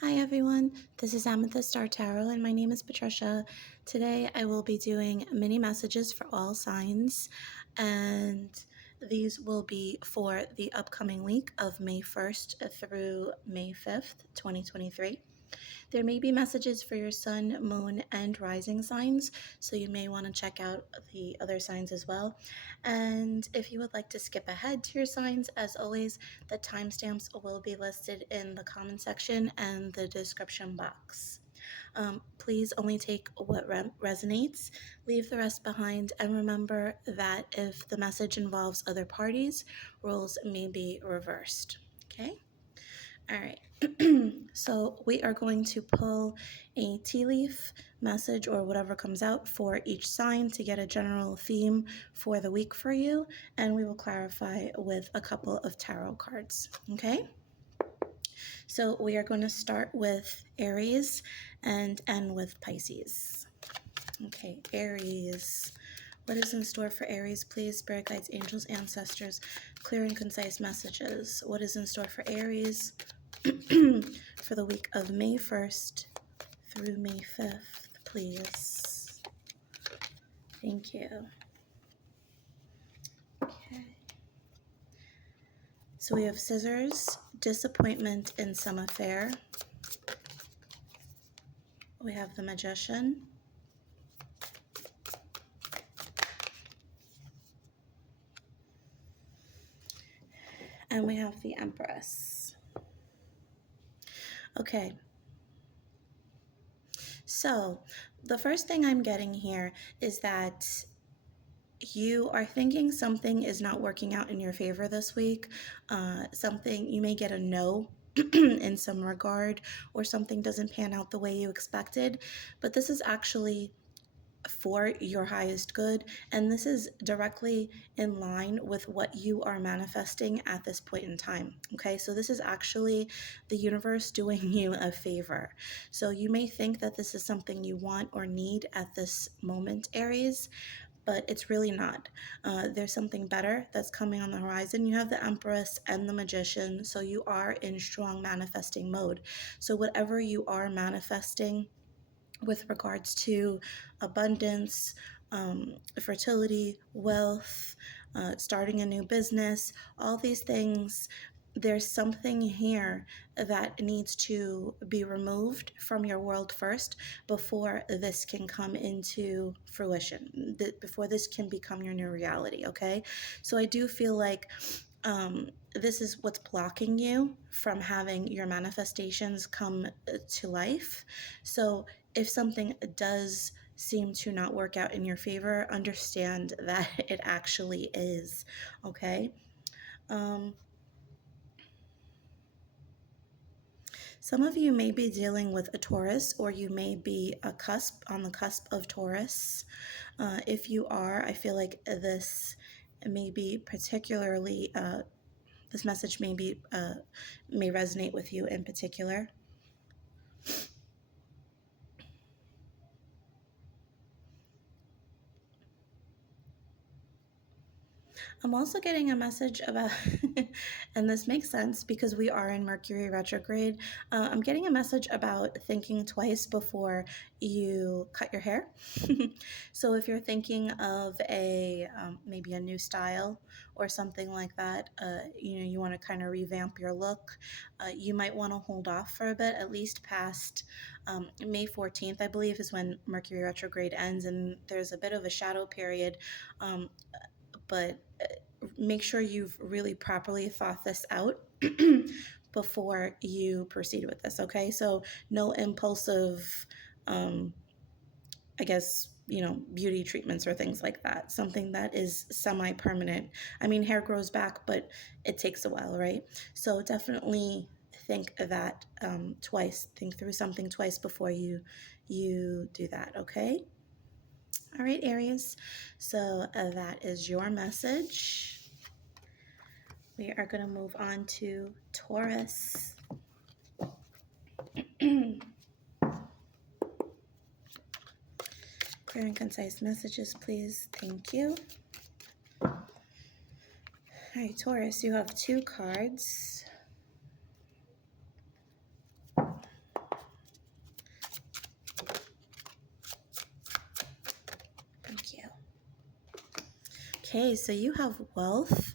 Hi everyone, this is Amethyst Star Tarot and my name is Patricia. Today I will be doing mini messages for all signs, and these will be for the upcoming week of May 1st through May 5th, 2023. There may be messages for your sun, moon, and rising signs, so you may want to check out the other signs as well. And if you would like to skip ahead to your signs, as always, the timestamps will be listed in the comment section and the description box. Please only take what resonates, leave the rest behind, and remember that if the message involves other parties, roles may be reversed. Okay? All right. So we are going to pull a tea leaf message or whatever comes out for each sign to get a general theme for the week for you, and we will clarify with a couple of tarot cards. Okay? So we are going to start with Aries and end with Pisces. Okay, Aries. What is in store for Aries, please? Spirit guides, angels, ancestors, clear and concise messages. What is in store for Aries for the week of May 1st through May 5th, please? Thank you. Okay. So we have Scissors, disappointment in some affair. We have the Magician. And we have the Empress. Okay. So the first thing I'm getting here is that you are thinking something is not working out in your favor this week. You may get a no in some regard, or something doesn't pan out the way you expected, but this is actually for your highest good, and this is directly in line with what you are manifesting at this point in time. Okay, so this is actually the universe doing you a favor. So you may think that this is something you want or need at this moment, Aries, but it's really not. There's something better that's coming on the horizon. You have the Empress and the Magician, so you are in strong manifesting mode. So whatever you are manifesting with regards to abundance, fertility, wealth, starting a new business, all these things, there's something here that needs to be removed from your world first before this can come into fruition, before this can become your new reality, okay? So I do feel like this is what's blocking you from having your manifestations come to life. So if something does seem to not work out in your favor, understand that it actually is, okay? Some of you may be dealing with a Taurus, or you may be on the cusp of Taurus. If you are, I feel like this may be particularly, this message may resonate with you in particular. I'm also getting a message about, and this makes sense because we are in Mercury retrograde. I'm getting a message about thinking twice before you cut your hair. So if you're thinking of maybe a new style or something like that, you want to kind of revamp your look, you might want to hold off for a bit, at least past May 14th, I believe, is when Mercury retrograde ends, and there's a bit of a shadow period. But make sure you've really properly thought this out before you proceed with this, okay? So no impulsive, I guess, beauty treatments or things like that. Something that is semi-permanent. I mean, hair grows back, but it takes a while, right? So definitely think that twice. Think through something twice before you do that, okay? All right, Aries, so that is your message. We are going to move on to Taurus. Clear and concise messages, please. Thank you. All right, Taurus, you have two cards. Okay, so you have wealth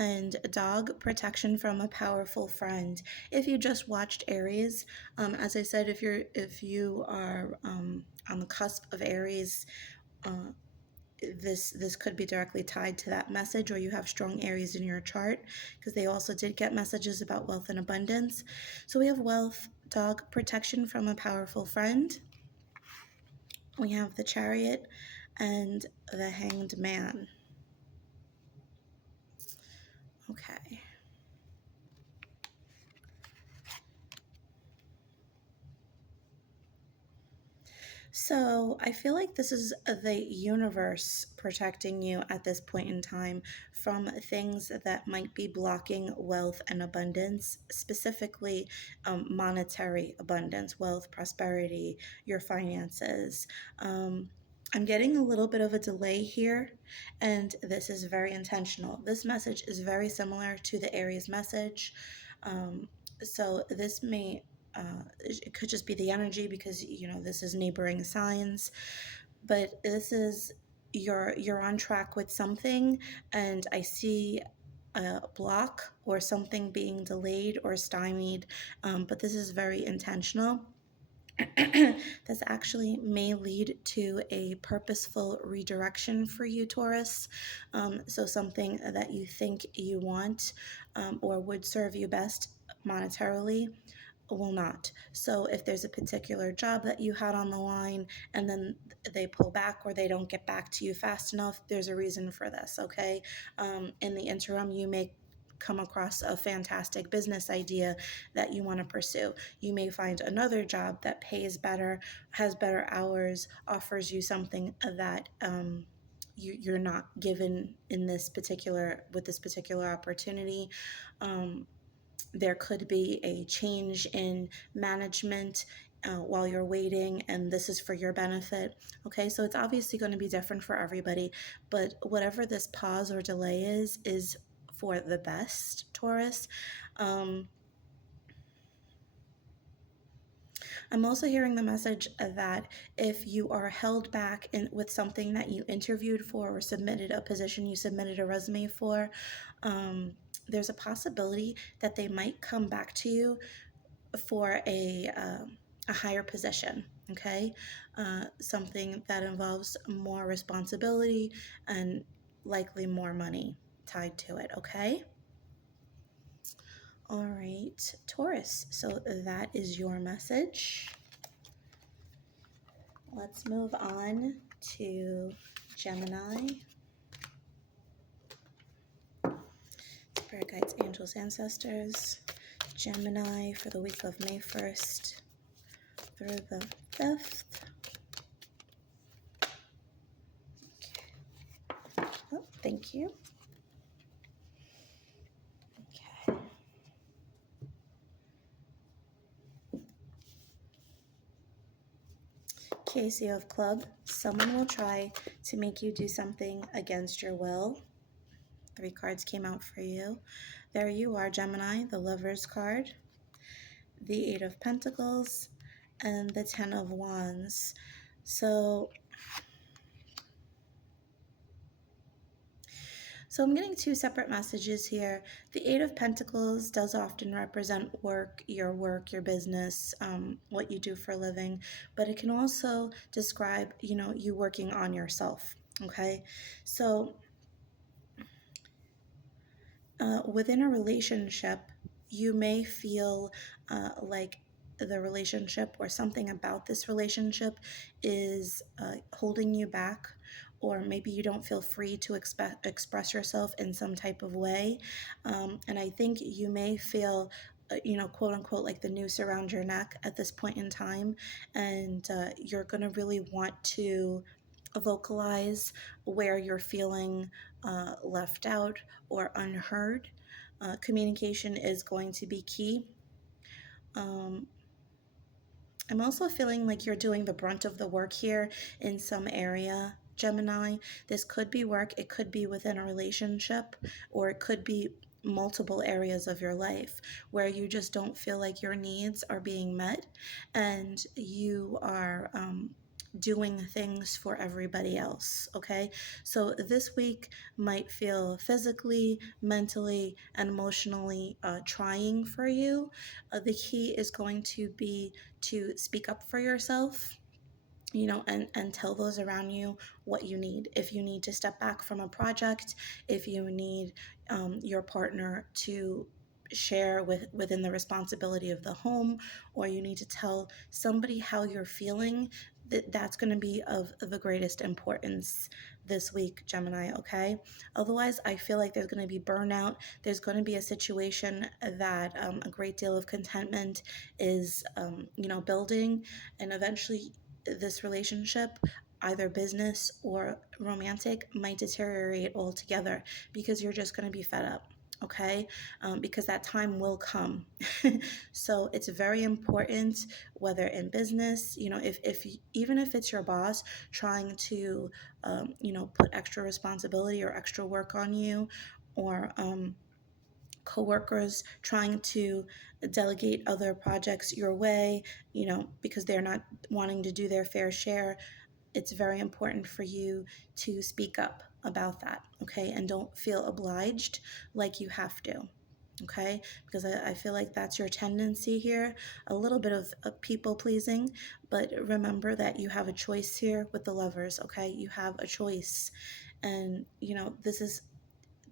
and dog protection from a powerful friend. If you just watched Aries, as I said, if you are on the cusp of Aries, uh, this could be directly tied to that message, or you have strong Aries in your chart, because they also did get messages about wealth and abundance. So we have wealth, dog protection from a powerful friend. We have the Chariot and the Hanged Man. Okay. So I feel like this is the universe protecting you at this point in time from things that might be blocking wealth and abundance, specifically monetary abundance, wealth, prosperity, your finances. I'm getting a little bit of a delay here, and this is very intentional. This message is very similar to the Aries message. So this may it could just be the energy, because this is neighboring signs, but this is you're on track with something, and I see a block or something being delayed or stymied, but this is very intentional. This actually may lead to a purposeful redirection for you, Taurus. So something that you think you want, or would serve you best monetarily, will not. So if there's a particular job that you had on the line and then they pull back, or they don't get back to you fast enough, there's a reason for this, okay? In the interim, you may come across a fantastic business idea that you want to pursue. You may find another job that pays better, has better hours, offers you something that you're not given in this particular with this particular opportunity. There could be a change in management while you're waiting, and this is for your benefit. Okay, so it's obviously going to be different for everybody, but whatever this pause or delay is for the best, Taurus. I'm also hearing the message that if you are held back with something that you interviewed for, or submitted a position you submitted a resume for, there's a possibility that they might come back to you for a higher position, okay? Something that involves more responsibility and likely more money tied to it, okay? All right, Taurus, so that is your message. Let's move on to Gemini. Spirit guides, angels, ancestors. Gemini for the week of May 1st through the 5th. Okay. Oh, thank you. Okay. Ace of Club. Someone will try to make you do something against your will. 3 cards came out for you. There you are, Gemini, the Lover's card, the 8 of Pentacles, and the 10 of Wands. So I'm getting 2 separate messages here. The 8 of Pentacles does often represent work, your business, what you do for a living, but it can also describe, you working on yourself, okay? So within a relationship, you may feel like the relationship or something about this relationship is holding you back, or maybe you don't feel free to express yourself in some type of way. And I think you may feel, quote unquote, like the noose around your neck at this point in time. And you're going to really want to vocalize where you're feeling left out or unheard. Communication is going to be key. I'm also feeling like you're doing the brunt of the work here in some area, Gemini. This could be work, it could be within a relationship, or it could be multiple areas of your life where you just don't feel like your needs are being met, and you are doing things for everybody else, okay? So this week might feel physically, mentally, and emotionally trying for you. The key is going to be to speak up for yourself, and tell those around you what you need. If you need to step back from a project, if you need your partner to share within the responsibility of the home, or you need to tell somebody how you're feeling, that's going to be of the greatest importance this week, Gemini, okay? Otherwise, I feel like there's going to be burnout. There's going to be a situation that a great deal of contentment is, building, and eventually this relationship, either business or romantic, might deteriorate altogether because you're just going to be fed up. Okay, because that time will come. So it's very important, whether in business, if even if it's your boss trying to, put extra responsibility or extra work on you, or coworkers trying to delegate other projects your way, because they're not wanting to do their fair share. It's very important for you to speak up about that, okay? And don't feel obliged like you have to, okay? Because I feel like that's your tendency here, a little bit of people pleasing, but remember that you have a choice here with the Lovers, okay? You have a choice. And,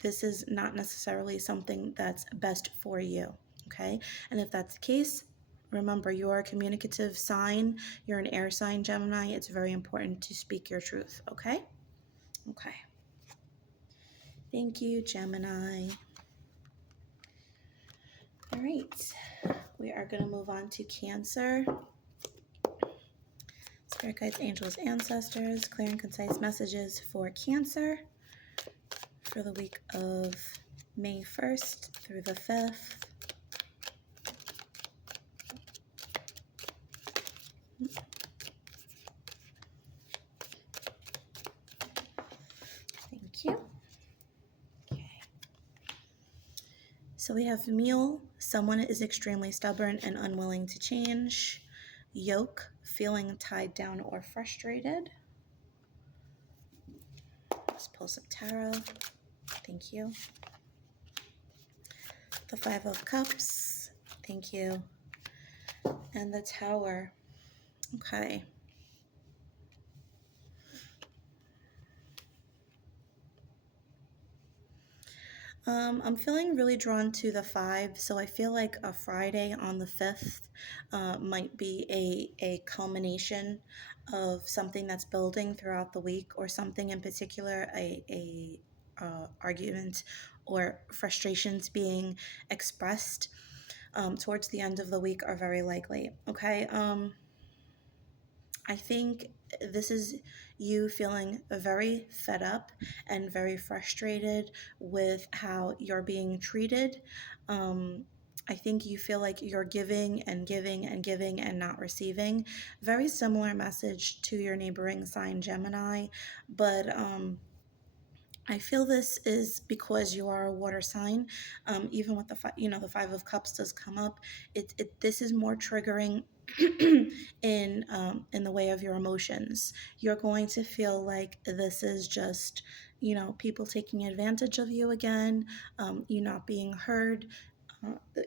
this is not necessarily something that's best for you, okay? And if that's the case, remember, you're a communicative sign. You're an air sign, Gemini. It's very important to speak your truth, okay? Okay. Thank you, Gemini. All right. We are going to move on to Cancer. Spirit guides, angels, ancestors, clear and concise messages for Cancer for the week of May 1st through the 5th. Thank you. Okay. So we have Mule. Someone is extremely stubborn and unwilling to change. Yoke, feeling tied down or frustrated. Let's pull some tarot. Thank you. The Five of Cups. Thank you. And the Tower. Okay. I'm feeling really drawn to the 5, so I feel like a Friday on the 5th might be a culmination of something that's building throughout the week, or something in particular, a argument or frustrations being expressed towards the end of the week are very likely. Okay. I think this is you feeling very fed up and very frustrated with how you're being treated. I think you feel like you're giving and giving and giving and not receiving. Very similar message to your neighboring sign, Gemini, but I feel this is because you are a water sign. Even with the 5 of Cups does come up. This is more triggering in the way of your emotions. You're going to feel like this is just, people taking advantage of you again. You not being heard.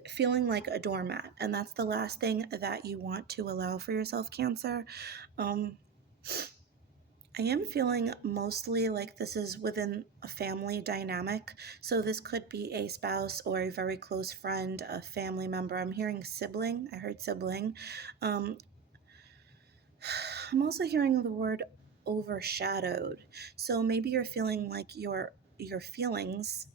Feeling like a doormat, and that's the last thing that you want to allow for yourself, Cancer. I am feeling mostly like this is within a family dynamic. So this could be a spouse or a very close friend, a family member. I'm hearing sibling. I heard sibling. I'm also hearing the word overshadowed. So maybe you're feeling like your feelings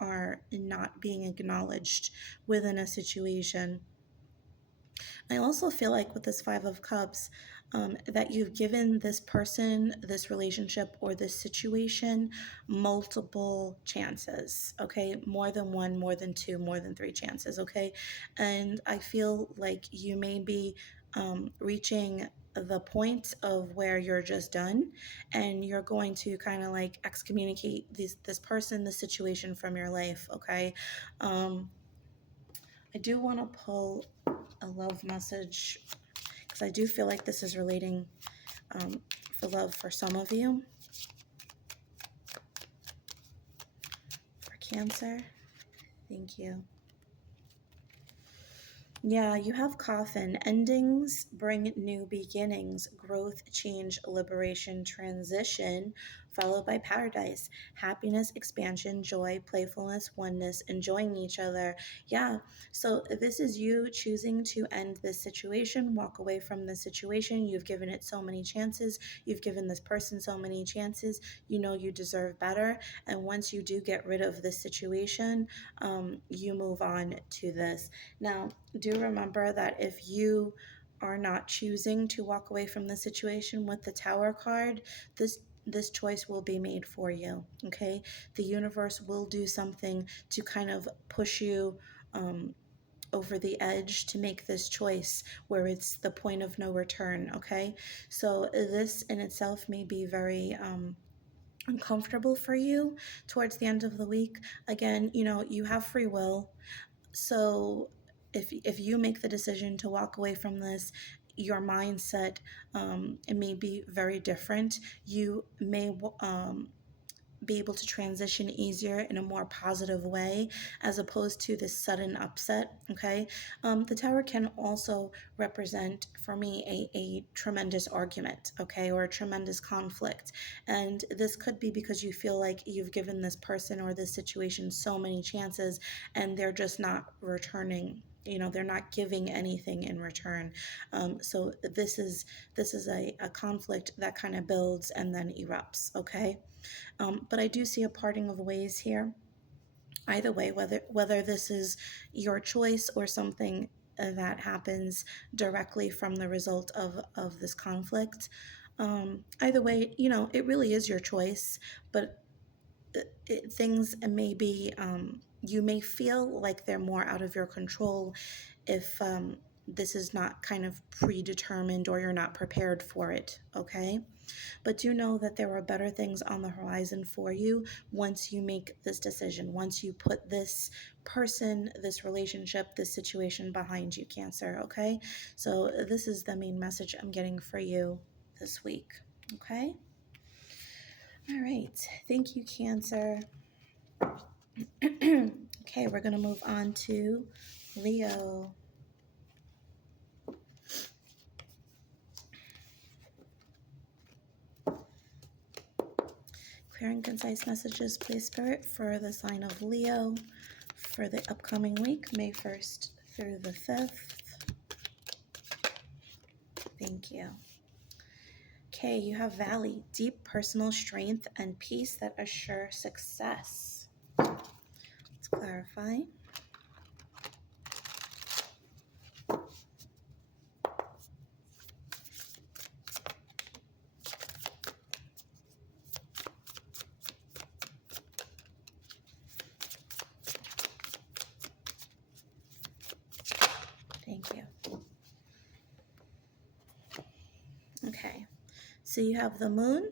are not being acknowledged within a situation. I also feel like with this 5 of Cups, that you've given this person, this relationship, or this situation multiple chances, okay? More than one, more than two, more than three chances, okay? And I feel like you may be reaching the point of where you're just done, and you're going to kind of like excommunicate this person, this situation from your life, okay? I do want to pull a love message because I do feel like this is relating for love for some of you. For Cancer, thank you. Yeah, you have coffin. Endings bring new beginnings, growth, change, liberation, transition, followed by paradise. Happiness, expansion, joy, playfulness, oneness, enjoying each other. Yeah, so this is you choosing to end this situation, walk away from this situation. You've given it so many chances. You've given this person so many chances. You know you deserve better. And once you do get rid of this situation, you move on to this. Now, do remember that if you are not choosing to walk away from the situation with the Tower card, this choice will be made for you. Okay, the universe will do something to kind of push you over the edge to make this choice where it's the point of no return. Okay, so this in itself may be very uncomfortable for you towards the end of the week. Again, you know, you have free will. So if you make the decision to walk away from this, your mindset, it may be very different. You may be able to transition easier in a more positive way as opposed to this sudden upset. Okay, the Tower can also represent for me a tremendous argument, okay, or a tremendous conflict, and this could be because you feel like you've given this person or this situation so many chances and they're just not returning. You know, they're not giving anything in return. So this is a conflict that kind of builds and then erupts. Okay, but I do see a parting of ways here. Either way, whether this is your choice or something that happens directly from the result of this conflict, either way, you know, it really is your choice, but things may be, you may feel like they're more out of your control if this is not kind of predetermined or you're not prepared for it, okay? But do know that there are better things on the horizon for you once you make this decision, once you put this person, this relationship, this situation behind you, Cancer, okay? So this is the main message I'm getting for you this week, okay? All right. Thank you, Cancer. Okay, we're going to move on to Leo. Clear and concise messages, please, Spirit, for the sign of Leo for the upcoming week, May 1st through the 5th. Thank you. Okay, you have Valley, deep personal strength and peace that assure success. Let's clarify. Thank you. Okay, so you have the Moon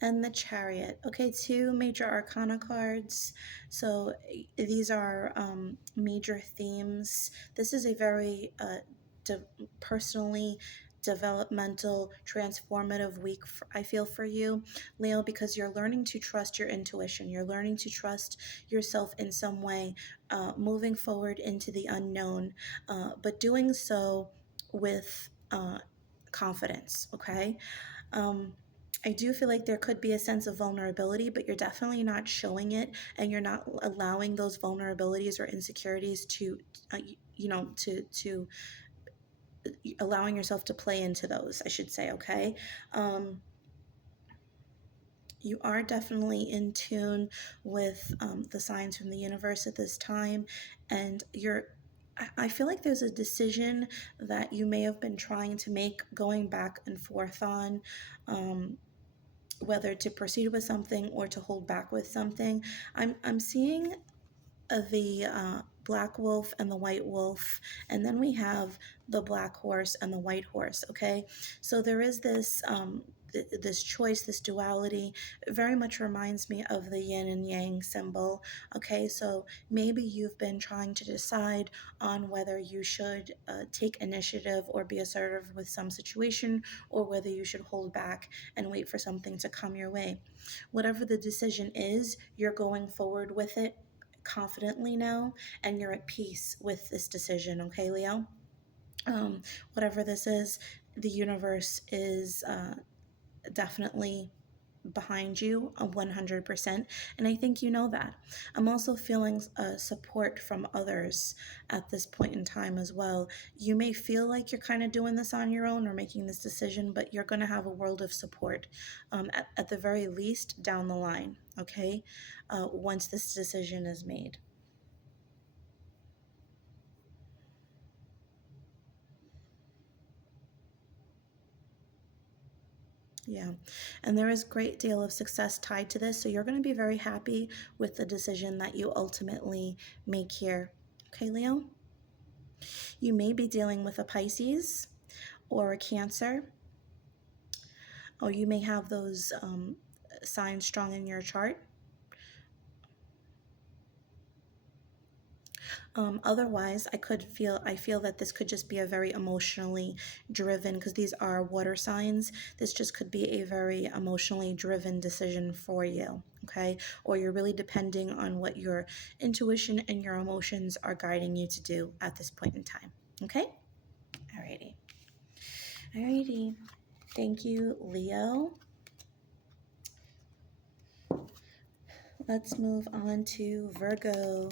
and the Chariot. Okay, two major arcana cards. So these are major themes. This is a very personally developmental, transformative week, I feel, for you, Leo, because you're learning to trust your intuition. You're learning to trust yourself in some way, moving forward into the unknown, but doing so with confidence, okay? I do feel like there could be a sense of vulnerability, but you're definitely not showing it, and you're not allowing those vulnerabilities or insecurities to, you know, to allowing yourself to play into those, I should say, okay? You are definitely in tune with the signs from the universe at this time, and I feel like there's a decision that you may have been trying to make, going back and forth on, whether to proceed with something or to hold back with something. I'm seeing the black wolf and the white wolf, and then we have the black horse and the white horse. Okay, so there is this this choice, this duality, very much reminds me of the yin and yang symbol. Okay, so maybe you've been trying to decide on whether you should take initiative or be assertive with some situation, or whether you should hold back and wait for something to come your way. Whatever the decision is, you're going forward with it confidently now, and you're at peace with this decision. Okay, Leo? um, Whatever this is, the universe is definitely behind you 100%, and I think you know that. I'm also feeling support from others at this point in time as well. You may feel like you're kind of doing this on your own or making this decision, but you're going to have a world of support, at the very least down the line. Okay, once this decision is made. Yeah, and there is a great deal of success tied to this, so you're going to be very happy with the decision that you ultimately make here. Okay, Leo? You may be dealing with a Pisces or a Cancer, or you may have those signs strong in your chart. Otherwise, I feel that this could just be a very emotionally driven, because these are water signs. This just could be a very emotionally driven decision for you, okay? Or you're really depending on what your intuition and your emotions are guiding you to do at this point in time, okay? Alrighty. Alrighty. Thank you, Leo. Let's move on to Virgo.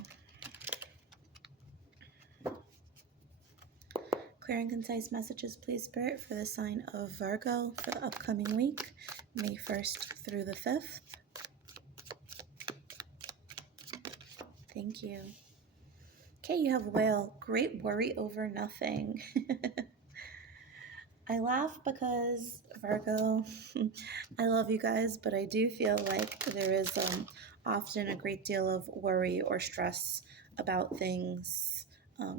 Clear and concise messages, please, Spirit, for the sign of Virgo for the upcoming week, May 1st through the 5th. Thank you. Okay, you have Whale. Great worry over nothing. I laugh because, Virgo, I love you guys, but I do feel like there is often a great deal of worry or stress about things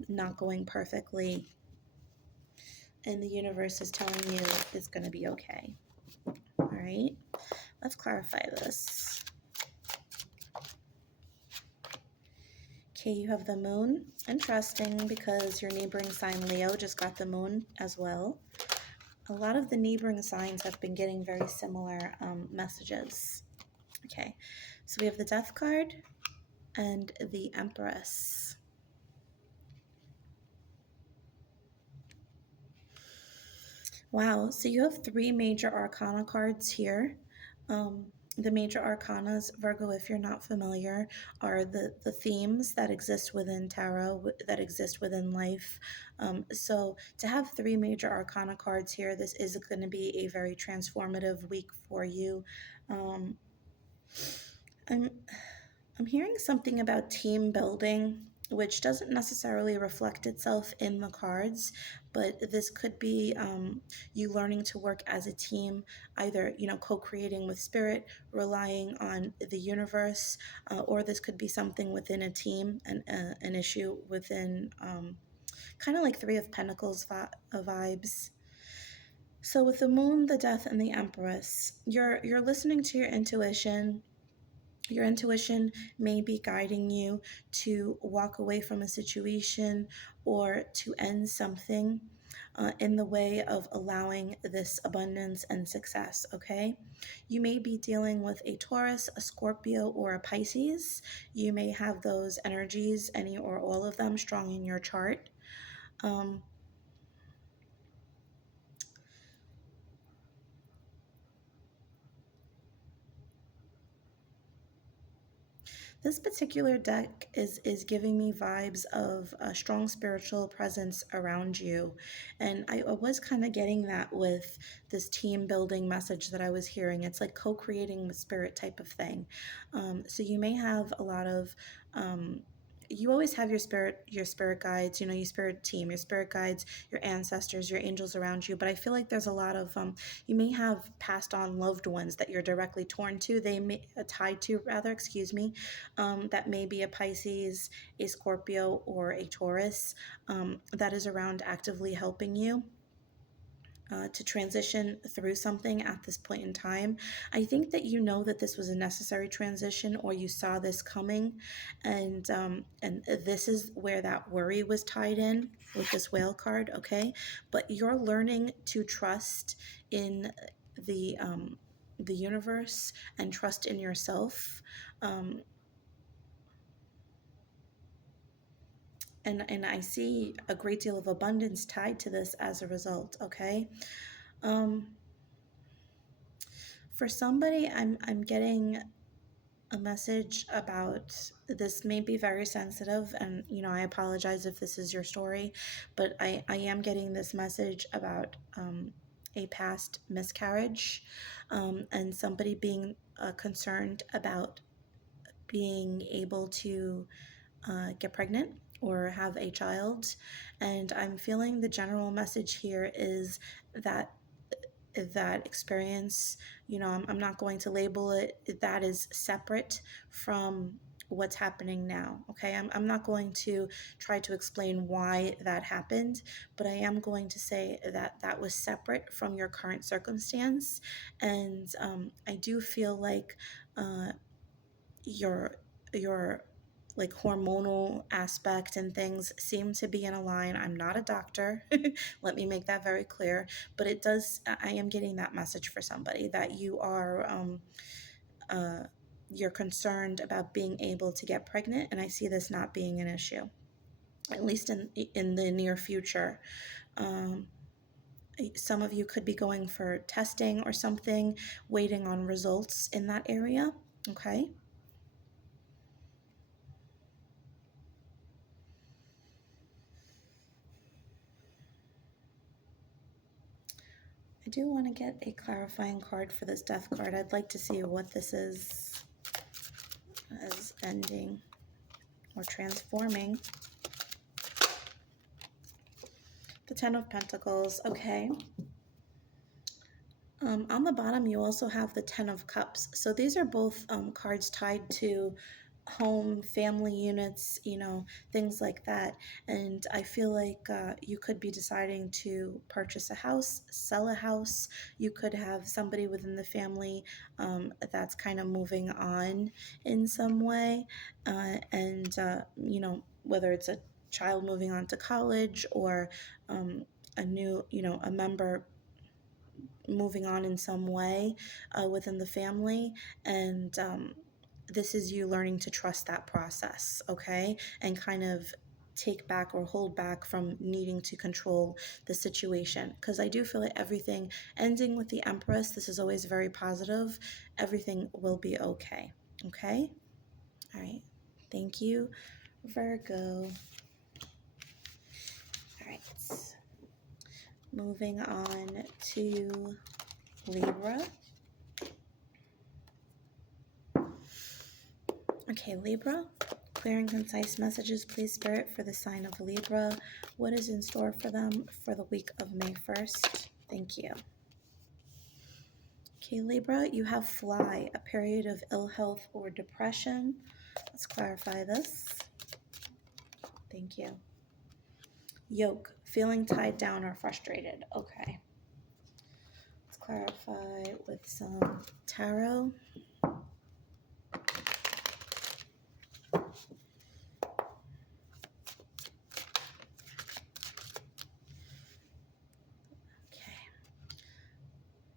not going perfectly, and the universe is telling you it's going to be okay. All right, let's clarify this. Okay, you have the moon. Interesting, because your neighboring sign Leo just got the moon as well. A lot of the neighboring signs have been getting very similar messages. Okay, so we have the Death card and the Empress. Wow, so you have three major arcana cards here. The major arcanas, Virgo, if you're not familiar, are the themes that exist within tarot, that exist within life. So to have three major arcana cards here, this is going to be a very transformative week for you. Um, I'm I'm hearing something about team building, which doesn't necessarily reflect itself in the cards, but this could be you learning to work as a team, either co-creating with spirit, relying on the universe, or this could be something within a team, an issue within, kind of like Three of Pentacles vibes. So with the Moon, the Death, and the Empress, you're listening to your intuition. Your intuition may be guiding you to walk away from a situation or to end something in the way of allowing this abundance and success, okay? You may be dealing with a Taurus, a Scorpio, or a Pisces. You may have those energies, any or all of them, strong in your chart. Um, This particular deck is giving me vibes of a strong spiritual presence around you. And I was kind of getting that with this team building message that I was hearing. It's like co-creating with spirit type of thing. So you may have a lot of you always have your spirit guides, your spirit team, your spirit guides, your ancestors, your angels around you. But I feel like there's a lot of you may have passed on loved ones that you're directly torn to, they may tied to rather, excuse me, that may be a Pisces, a Scorpio, or a Taurus, that is around actively helping you. to transition through something at this point in time. I think that you know that this was a necessary transition, or you saw this coming, and this is where that worry was tied in with this whale card. Okay, but you're learning to trust in the universe and trust in yourself. Um, and I see a great deal of abundance tied to this as a result. Okay. Um, for somebody, I'm getting a message about, this may be very sensitive, and I apologize if this is your story, but I am getting this message about a past miscarriage, and somebody being concerned about being able to get pregnant or have a child. And I'm feeling the general message here is that that experience, I'm not going to label it, that is separate from what's happening now. Okay, I'm not going to try to explain why that happened, but I am going to say that that was separate from your current circumstance. And I do feel like your your like hormonal aspect and things seem to be in a line. I'm not a doctor. Let me make that very clear, but it does, I am getting that message for somebody that you are uh, you're concerned about being able to get pregnant, and I see this not being an issue, at least in the near future. um, some of you could be going for testing or something, waiting on results in that area. Okay. I do want to get a clarifying card for this death card. I'd like to see what this is as ending or transforming. The Ten of Pentacles. Okay. On the bottom, you also have the Ten of Cups. So these are both cards tied to home, family units, things like that. And I feel like you could be deciding to purchase a house, sell a house. You could have somebody within the family that's kind of moving on in some way. Whether it's a child moving on to college, or a new, a member moving on in some way within the family. And this is you learning to trust that process, okay? And kind of take back or hold back from needing to control the situation. Because I do feel like everything ending with the Empress, this is always very positive. Everything will be okay. Okay? All right. Thank you, Virgo. All right. Moving on to Libra. Okay, Libra, clear and concise messages, please, Spirit, for the sign of Libra. What is in store for them for the week of May 1st? Thank you. Okay, Libra, you have Fly, a period of ill health or depression. Let's clarify this. Thank you. Yoke, feeling tied down or frustrated. Okay. Let's clarify with some tarot.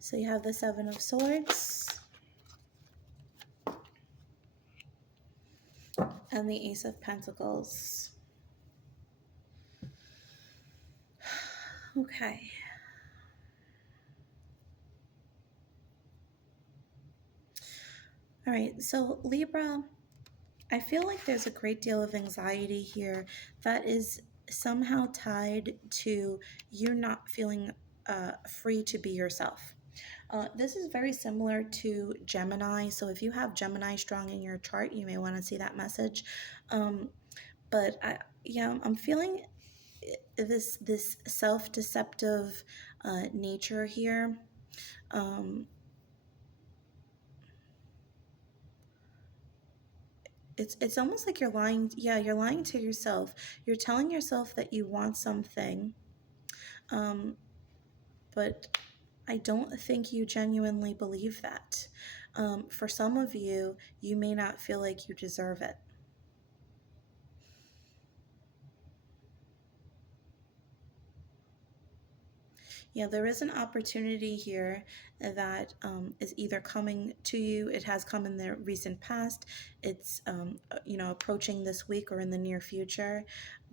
So you have the Seven of Swords and the Ace of Pentacles. Okay. All right, so Libra, I feel like there's a great deal of anxiety here that is somehow tied to you not feeling free to be yourself. This is very similar to Gemini. So if you have Gemini strong in your chart, you may want to see that message. But I'm feeling this self-deceptive nature here. It's almost like you're lying. Yeah, you're lying to yourself. You're telling yourself that you want something, but I don't think you genuinely believe that. For some of you, you may not feel like you deserve it. Yeah, there is an opportunity here that is either coming to you. It has come in the recent past. It's approaching this week or in the near future.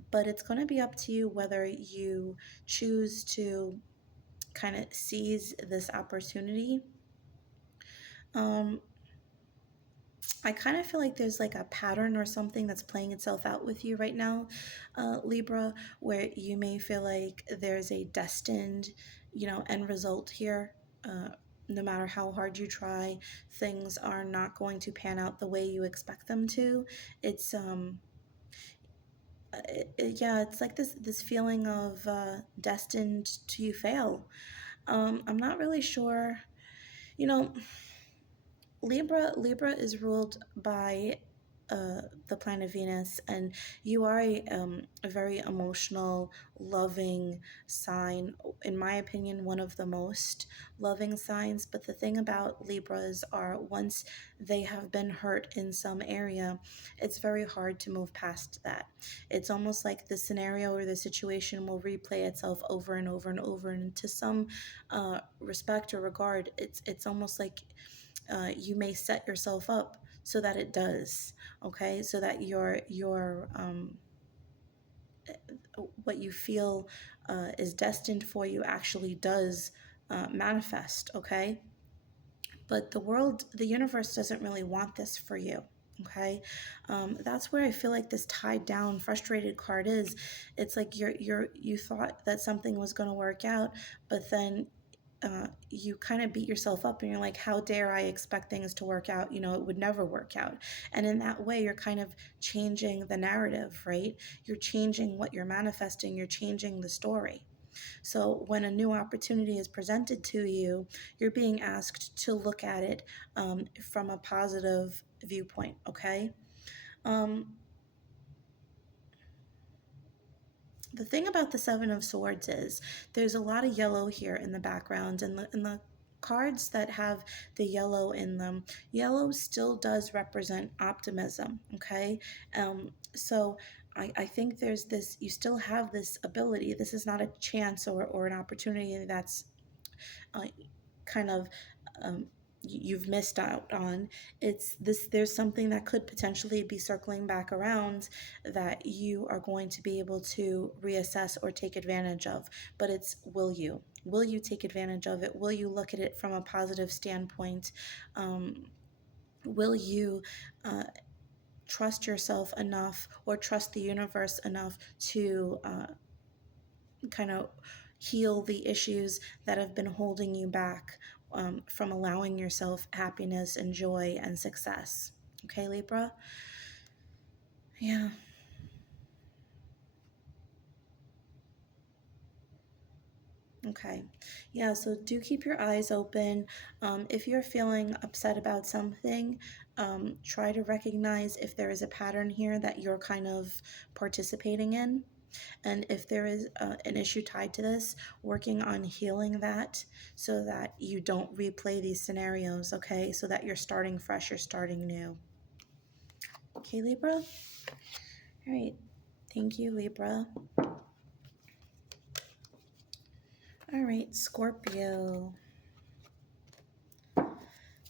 But it's going to be up to you whether you choose to kind of seize this opportunity. I kind of feel like there's like a pattern or something that's playing itself out with you right now, Libra, where you may feel like there's a destined, end result here. No matter how hard you try, things are not going to pan out the way you expect them to. It's yeah, it's like this feeling of destined to fail. I'm not really sure. You know, Libra is ruled by the planet Venus, and you are a very emotional, loving sign. In my opinion, one of the most loving signs. But the thing about Libras are once they have been hurt in some area, it's very hard to move past that. It's almost like the scenario or the situation will replay itself over and over and over. And to some respect or regard, it's almost like you may set yourself up so that it does, okay, so that your what you feel is destined for you actually does manifest, okay. But the universe doesn't really want this for you, okay. That's where I feel like this tied down frustrated card is. It's like you thought that something was going to work out, but then you kind of beat yourself up and you're like, how dare I expect things to work out? It would never work out. And in that way, you're kind of changing the narrative, right? You're changing what you're manifesting, you're changing the story. So when a new opportunity is presented to you, you're being asked to look at it from a positive viewpoint, okay? Um, the thing about the Seven of Swords is there's a lot of yellow here in the background, and the cards that have the yellow in them, yellow still does represent optimism, okay? So I think there's this, you still have this ability. This is not a chance or an opportunity that's uh, kind of um, you've missed out on. It's this, there's something that could potentially be circling back around that you are going to be able to reassess or take advantage of. But it's, will you take advantage of it? Will you look at it from a positive standpoint? Will you trust yourself enough or trust the universe enough to kind of heal the issues that have been holding you back from allowing yourself happiness and joy and success? Okay, Libra? Yeah. Okay. Yeah, so do keep your eyes open. If you're feeling upset about something, try to recognize if there is a pattern here that you're kind of participating in. And if there is an issue tied to this, working on healing that so that you don't replay these scenarios, okay? So that you're starting fresh, you're starting new. Okay, Libra? All right. Thank you, Libra. All right, Scorpio.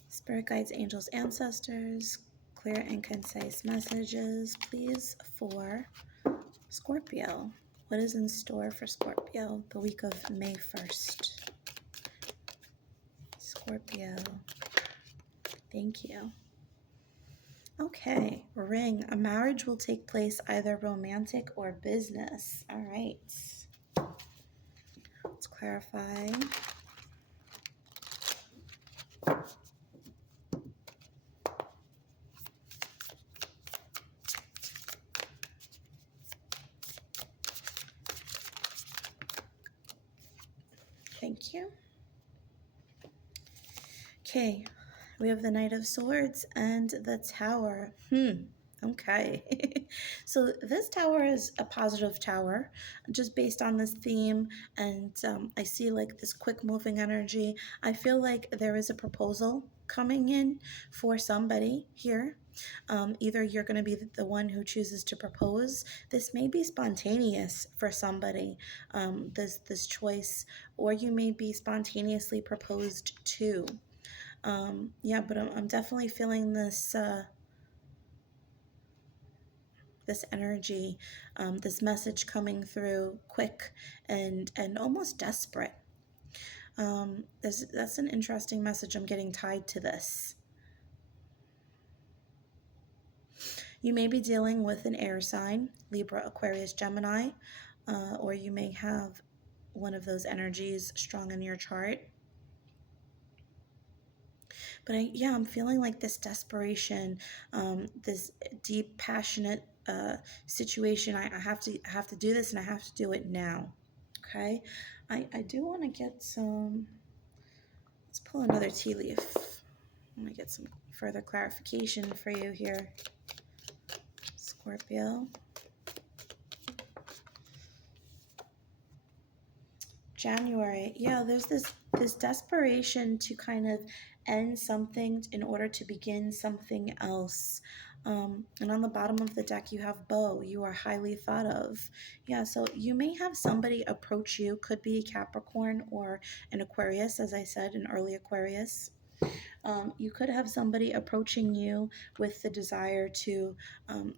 Spirit guides, angels, ancestors, clear and concise messages, please, for Scorpio. What is in store for Scorpio the week of May 1st? Scorpio. Thank you. Okay, ring. A marriage will take place either romantic or business. All right. Let's clarify. Thank you. Okay, we have the Knight of Swords and the Tower. Okay. So this tower is a positive tower, just based on this theme, and I see like this quick moving energy. I feel like there is a proposal coming in for somebody here. Either you're going to be the one who chooses to propose. This may be spontaneous for somebody, this choice, or you may be spontaneously proposed to. Yeah, but I'm definitely feeling this energy, this message coming through quick and almost desperate. That's an interesting message I'm getting tied to this. You may be dealing with an air sign, Libra, Aquarius, Gemini, or you may have one of those energies strong in your chart. But I'm feeling like this desperation, this deep, passionate situation. I have to do this, and I have to do it now. Okay, I do want to get some. Let's pull another tea leaf. I want to get some further clarification for you here, Scorpio. January, yeah, there's this desperation to kind of end something in order to begin something else. And on the bottom of the deck, you have Beau. You are highly thought of. Yeah, so you may have somebody approach you, could be Capricorn or an Aquarius, as I said, an early Aquarius. You could have somebody approaching you with the desire to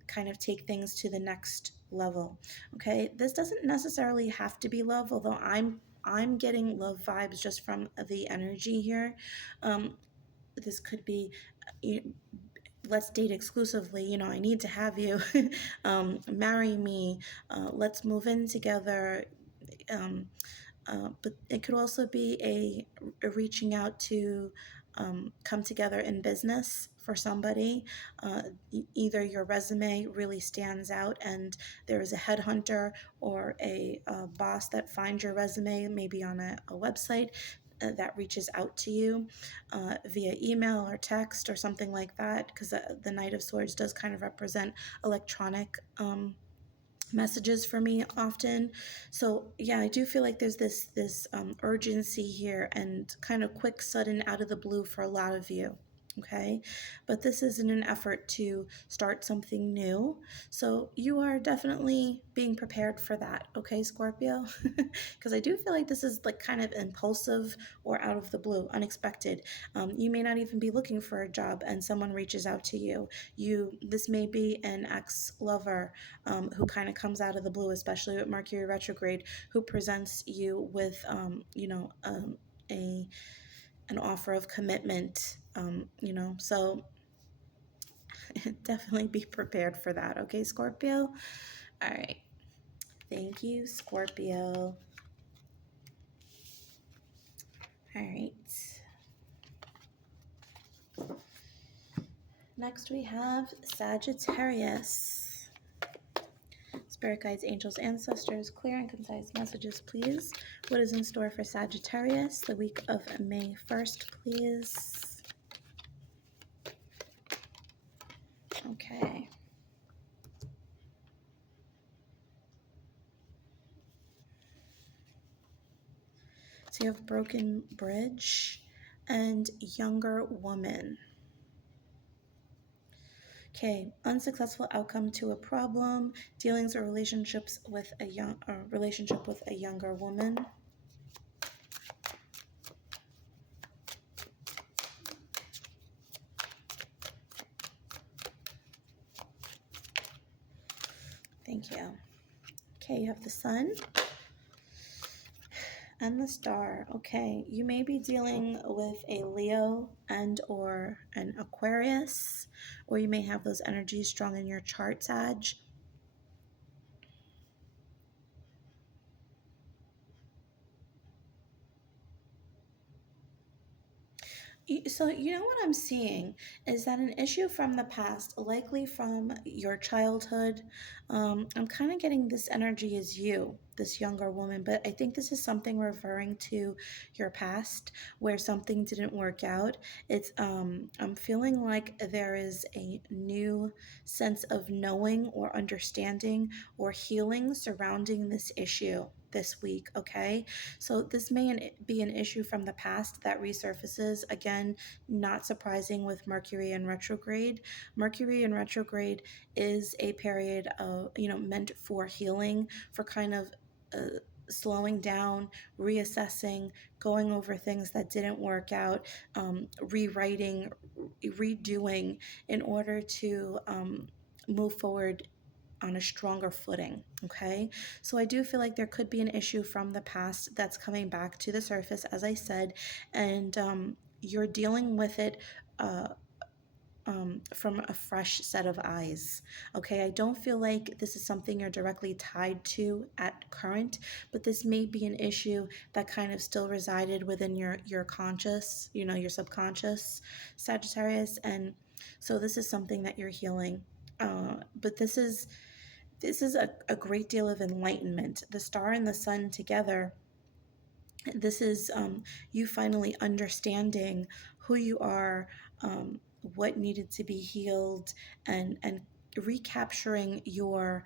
kind of take things to the next level. Okay, this doesn't necessarily have to be love, although I'm getting love vibes just from the energy here. This could be, let's date exclusively. I need to have you. Marry me. Let's move in together. But it could also be a reaching out to come together in business for somebody. Either your resume really stands out and there is a headhunter or a boss that finds your resume, maybe on a website, that reaches out to you via email or text or something like that, because the Knight of Swords does kind of represent electronic messages for me often. So yeah, I do feel like there's this urgency here and kind of quick, sudden, out of the blue for a lot of you. Okay, but this is in an effort to start something new, so you are definitely being prepared for that. Okay, Scorpio, because I do feel like this is like kind of impulsive or out of the blue, unexpected. You may not even be looking for a job and someone reaches out to you. This may be an ex-lover who kind of comes out of the blue, especially with Mercury retrograde, who presents you with, an offer of commitment. So definitely be prepared for that. Okay, Scorpio. All right. Thank you, Scorpio. All right. Next we have Sagittarius. Spirit guides, angels, ancestors, clear and concise messages, please. What is in store for Sagittarius the week of May 1st, please? Okay. So you have broken bridge and younger woman. Okay, unsuccessful outcome to a problem, dealings or relationships with a relationship with a younger woman. Thank you. Okay, you have the sun and the star. Okay, you may be dealing with a Leo and or an Aquarius, or you may have those energies strong in your chart, Sag. So, you know what I'm seeing is that an issue from the past, likely from your childhood, I'm kind of getting this energy as you, this younger woman, but I think this is something referring to your past where something didn't work out. I'm feeling like there is a new sense of knowing or understanding or healing surrounding this issue this week, okay? So this may be an issue from the past that resurfaces. Again, not surprising with Mercury in retrograde. Mercury in retrograde is a period of, meant for healing, for kind of slowing down, reassessing, going over things that didn't work out, rewriting, redoing in order to move forward on a stronger footing. Okay. So I do feel like there could be an issue from the past that's coming back to the surface, as I said, and you're dealing with it. From a fresh set of eyes. Okay, I don't feel like this is something you're directly tied to at current, but this may be an issue that kind of still resided within your conscious, your subconscious, Sagittarius, and so this is something that you're healing. But this is a great deal of enlightenment. The star and the sun together, this is you finally understanding who you are, what needed to be healed, and recapturing your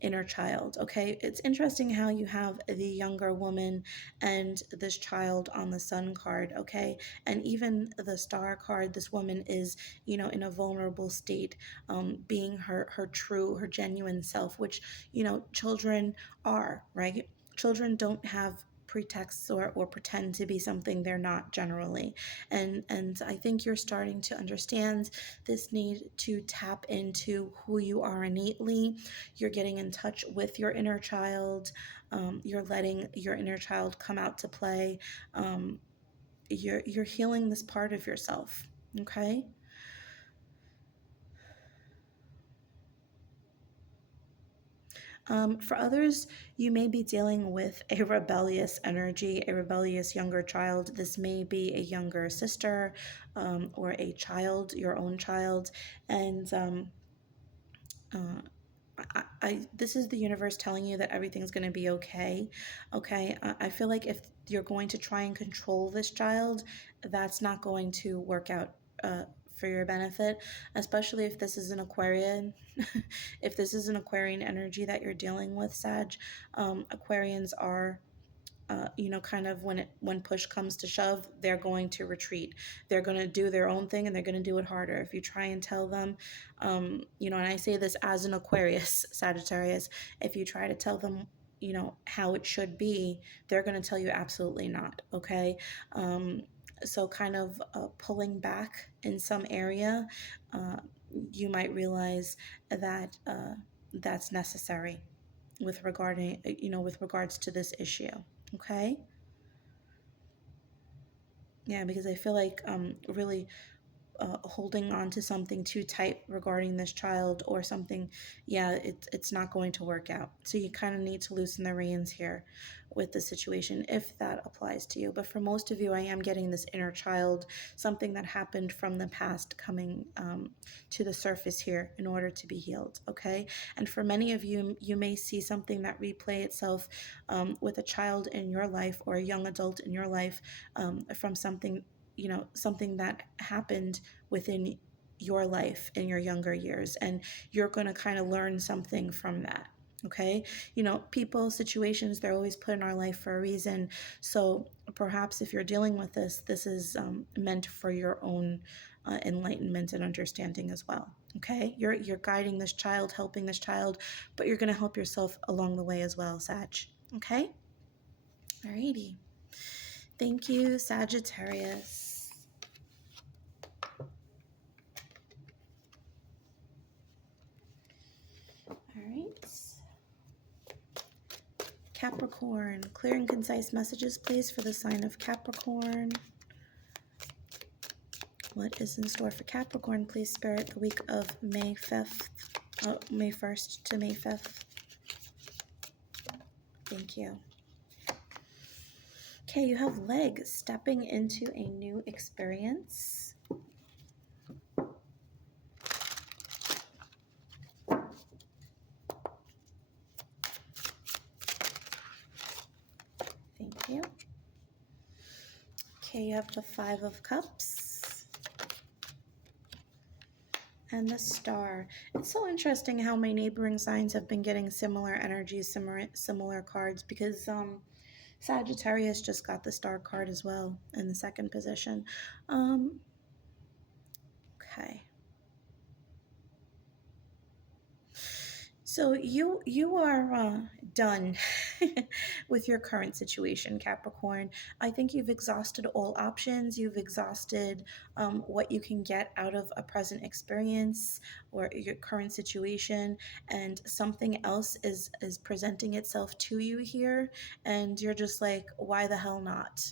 inner child. Okay, it's interesting how you have the younger woman and this child on the sun card. Okay, and even the star card, this woman is in a vulnerable state, being her genuine self, which children are, right? Children don't have pretexts or pretend to be something they're not generally, and I think you're starting to understand this need to tap into who you are innately. You're getting in touch with your inner child. You're letting your inner child come out to play. You're healing this part of yourself. Okay. For others, you may be dealing with a rebellious energy, a rebellious younger child. This may be a younger sister, or a child, your own child. And uh, this is the universe telling you that everything's going to be okay. Okay. I feel like if you're going to try and control this child, that's not going to work out for your benefit, especially if this is an Aquarian. If this is an Aquarian energy that you're dealing with, Sag, Aquarians are kind of when push comes to shove, they're going to retreat. They're going to do their own thing, and they're going to do it harder. If you try and tell them, and I say this as an Aquarius, Sagittarius, if you try to tell them, how it should be, they're going to tell you absolutely not. Okay. So kind of pulling back in some area, uh, you might realize that that's necessary with regards to this issue. Okay. Yeah, because I feel like really holding on to something too tight regarding this child or something, yeah, it's not going to work out. So you kind of need to loosen the reins here with the situation if that applies to you. But for most of you, I am getting this inner child, something that happened from the past coming to the surface here in order to be healed. Okay. And for many of you, you may see something that replay itself with a child in your life or a young adult in your life, from something that happened within your life in your younger years, and you're going to kind of learn something from that. Okay. People, situations, they're always put in our life for a reason. So perhaps if you're dealing with this is meant for your own enlightenment and understanding as well. Okay. You're guiding this child, helping this child, but you're going to help yourself along the way as well, Sag. Okay. Alrighty. Thank you, Sagittarius. All right. Capricorn. Clear and concise messages, please, for the sign of Capricorn. What is in store for Capricorn, please, Spirit, the week of May 5th, May 1st to May 5th. Thank you. Okay, you have leg, stepping into a new experience. Thank you. Okay, you have the Five of Cups and the Star. It's so interesting how my neighboring signs have been getting similar energies, similar cards, because Sagittarius just got the Star card as well in the second position. Okay. So you are done with your current situation, Capricorn. I think you've exhausted all options. You've exhausted what you can get out of a present experience or your current situation, and something else is presenting itself to you here, and you're just like, why the hell not?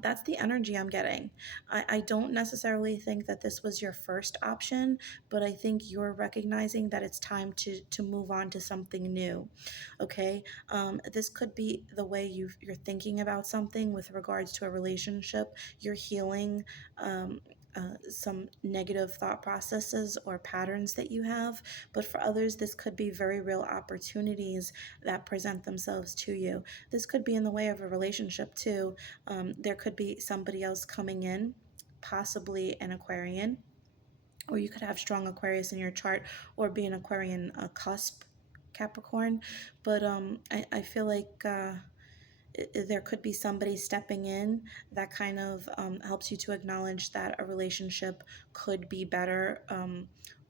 That's the energy I'm getting. I don't necessarily think that this was your first option, but I think you're recognizing that it's time to move on to something new. Okay, this could be the way you're thinking about something with regards to a relationship. You're healing. Some negative thought processes or patterns that you have, but for others, this could be very real opportunities that present themselves to you. This could be in the way of a relationship too. There could be somebody else coming in, possibly an Aquarian, or you could have strong Aquarius in your chart, or be an Aquarian cusp Capricorn. But I feel like there could be somebody stepping in that kind of helps you to acknowledge that a relationship could be better,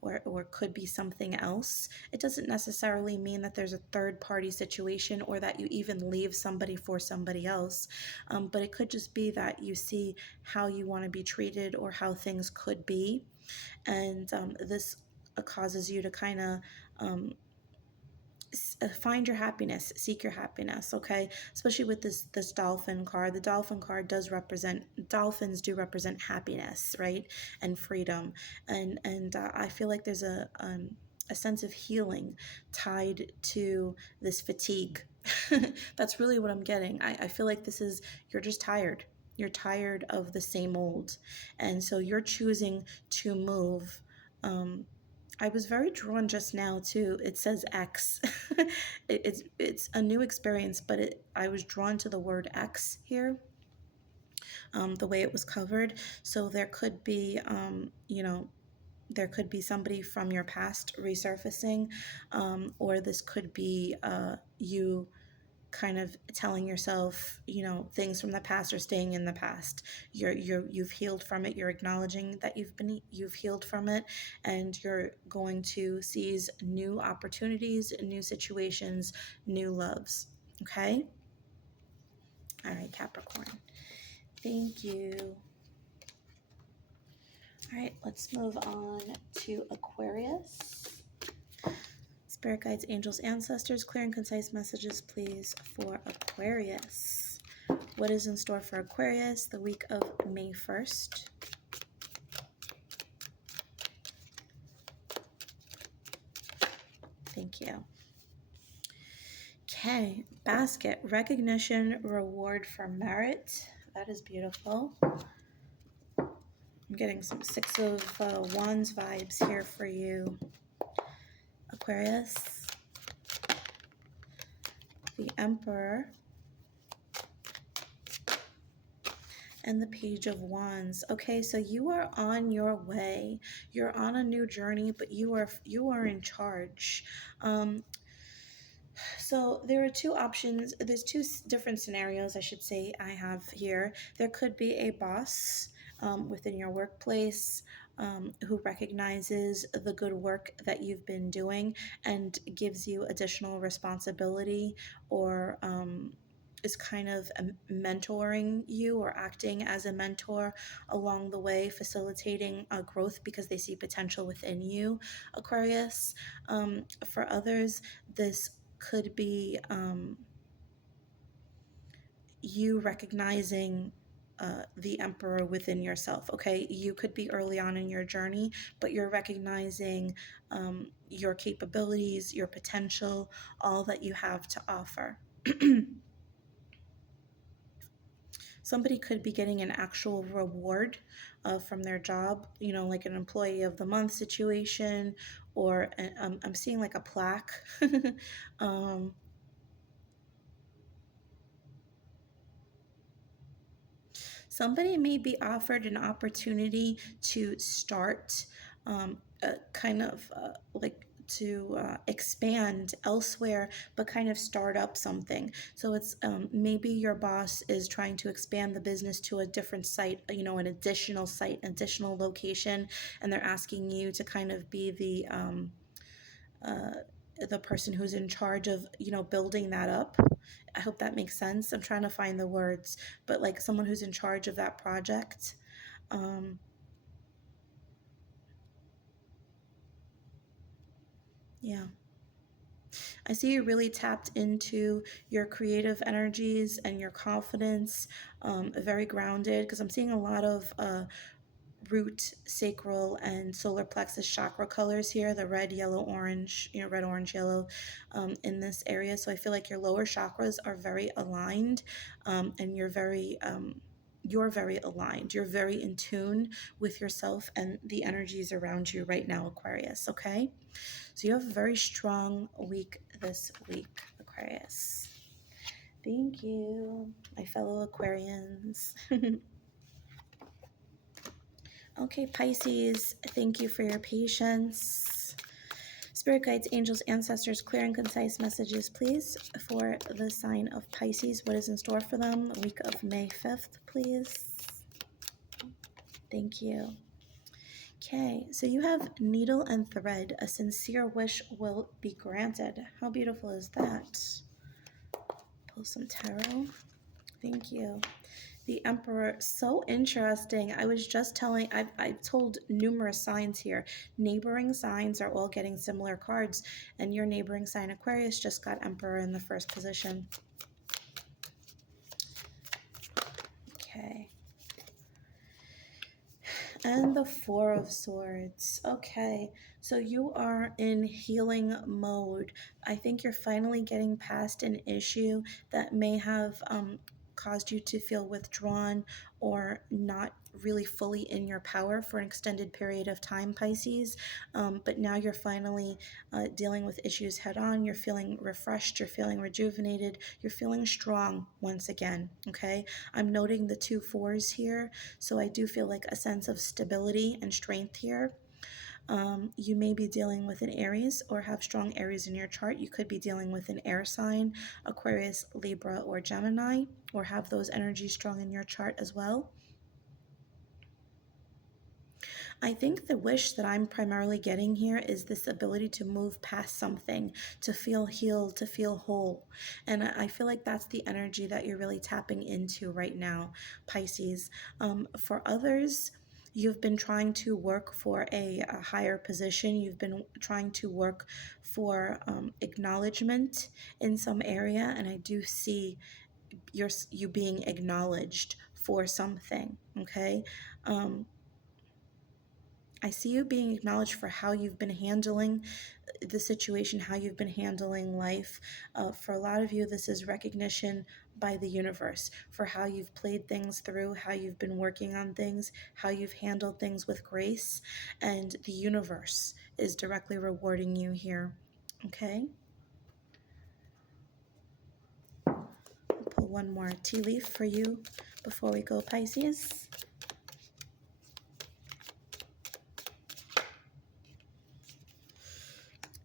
or could be something else. It doesn't necessarily mean that there's a third party situation or that you even leave somebody for somebody else, but it could just be that you see how you want to be treated or how things could be, and this causes you to kind of find your happiness, seek your happiness. Okay, especially with this dolphin card. The dolphin card does represent, dolphins do represent happiness, right, and freedom, and I feel like there's a sense of healing tied to this fatigue. That's really what I'm getting. I feel like this is, you're just tired. You're tired of the same old, and so you're choosing to move. I was very drawn just now too. It says X. It's a new experience, but I was drawn to the word X here, the way it was covered. So there could be, there could be somebody from your past resurfacing, or this could be you kind of telling yourself, things from the past are staying in the past. You've healed from it. You're acknowledging that you've healed from it, and you're going to seize new opportunities, new situations, new loves. Okay. All right, Capricorn. Thank you. All right, let's move on to Aquarius. Spirit guides, angels, ancestors, clear and concise messages, please, for Aquarius. What is in store for Aquarius the week of May 1st? Thank you. Okay, basket, recognition, reward for merit. That is beautiful. I'm getting some Six of Wands vibes here for you, Aquarius. The Emperor and the Page of Wands. Okay, so you are on your way. You're on a new journey, but you are in charge. So there are two options. There's two different scenarios, I should say, I have here. There could be a boss within your workplace who recognizes the good work that you've been doing and gives you additional responsibility, or is kind of mentoring you or acting as a mentor along the way, facilitating growth because they see potential within you, Aquarius. For others, this could be you recognizing the emperor within yourself. Okay, you could be early on in your journey, but you're recognizing your capabilities, your potential, all that you have to offer. somebody could be getting an actual reward from their job, you know, like an employee of the month situation, or I'm seeing like a plaque. um, Somebody may be offered an opportunity to start kind of like to expand elsewhere, but kind of start up something. So it's maybe your boss is trying to expand the business to a different site, you know, an additional site, additional location, and they're asking you to kind of be uh, the person who's in charge of, you know, building that up. I hope that makes sense. I'm trying to find the words, but like someone who's in charge of that project. um, yeah, I see you really tapped into your creative energies and your confidence, very grounded, because I'm seeing a lot of root, sacral, and solar plexus chakra colors here, the red, yellow, orange, you know, red, orange, yellow, in this area. So I feel like your lower chakras are very aligned, and you're very aligned. You're very in tune with yourself and the energies around you right now, Aquarius. Okay, so you have a very strong week this week, Aquarius. Thank you, my fellow Aquarians. Okay, Pisces, thank you for your patience. Spirit guides, angels, ancestors, clear and concise messages, please, for the sign of Pisces. What is in store for them the week of May 5th, please? Thank you. Okay, so you have needle and thread. A sincere wish will be granted. How beautiful is that? Pull some tarot. Thank you. The Emperor, so interesting. I was just telling, I've told numerous signs here. Neighboring signs are all getting similar cards, and your neighboring sign, Aquarius, just got Emperor in the first position. Okay. And the Four of Swords. Okay, so you are in healing mode. I think you're finally getting past an issue that may have caused you to feel withdrawn or not really fully in your power for an extended period of time, Pisces. But now you're finally dealing with issues head on. You're feeling refreshed. You're feeling rejuvenated. You're feeling strong once again. Okay, I'm noting the 2 4s here. So I do feel like a sense of stability and strength here. You may be dealing with an Aries or have strong Aries in your chart. You could be dealing with an air sign, Aquarius, Libra, or Gemini, or have those energies strong in your chart as well. I think the wish that I'm primarily getting here is this ability to move past something, to feel healed, to feel whole. And I feel like that's the energy that you're really tapping into right now, Pisces. For others, you've been trying to work for a higher position. You've been trying to work for acknowledgement in some area, and I do see you being acknowledged for something. Okay. I see you being acknowledged for how you've been handling the situation, how you've been handling life. For a lot of you, this is recognition by the universe for how you've played things through, how you've been working on things, how you've handled things with grace, and the universe is directly rewarding you here. Okay? I'll pull one more tea leaf for you before we go, Pisces.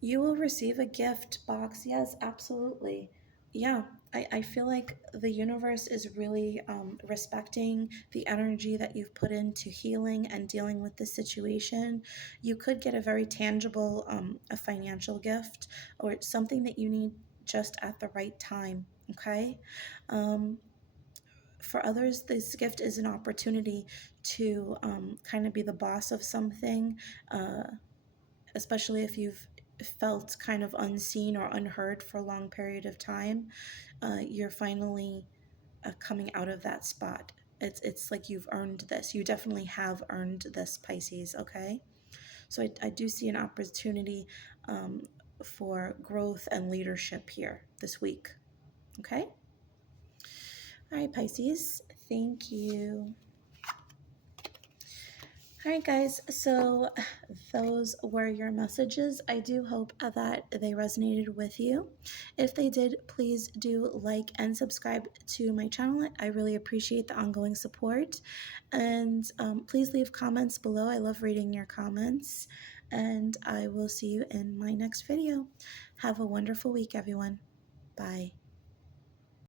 You will receive a gift box. Yes, absolutely. Yeah, I feel like the universe is really respecting the energy that you've put into healing and dealing with this situation. You could get a very tangible, a financial gift or something that you need just at the right time. Okay. Um, for others, this gift is an opportunity to kind of be the boss of something. Especially if you've felt kind of unseen or unheard for a long period of time, you're finally coming out of that spot. It's like you've earned this. You definitely have earned this, Pisces, okay? So I do see an opportunity for growth and leadership here this week, okay? All right, Pisces, Thank you. All right, guys, so those were your messages. I do hope that they resonated with you. If they did, please do like and subscribe to my channel. I really appreciate the ongoing support. And please leave comments below. I love reading your comments. And I will see you in my next video. Have a wonderful week, everyone. Bye.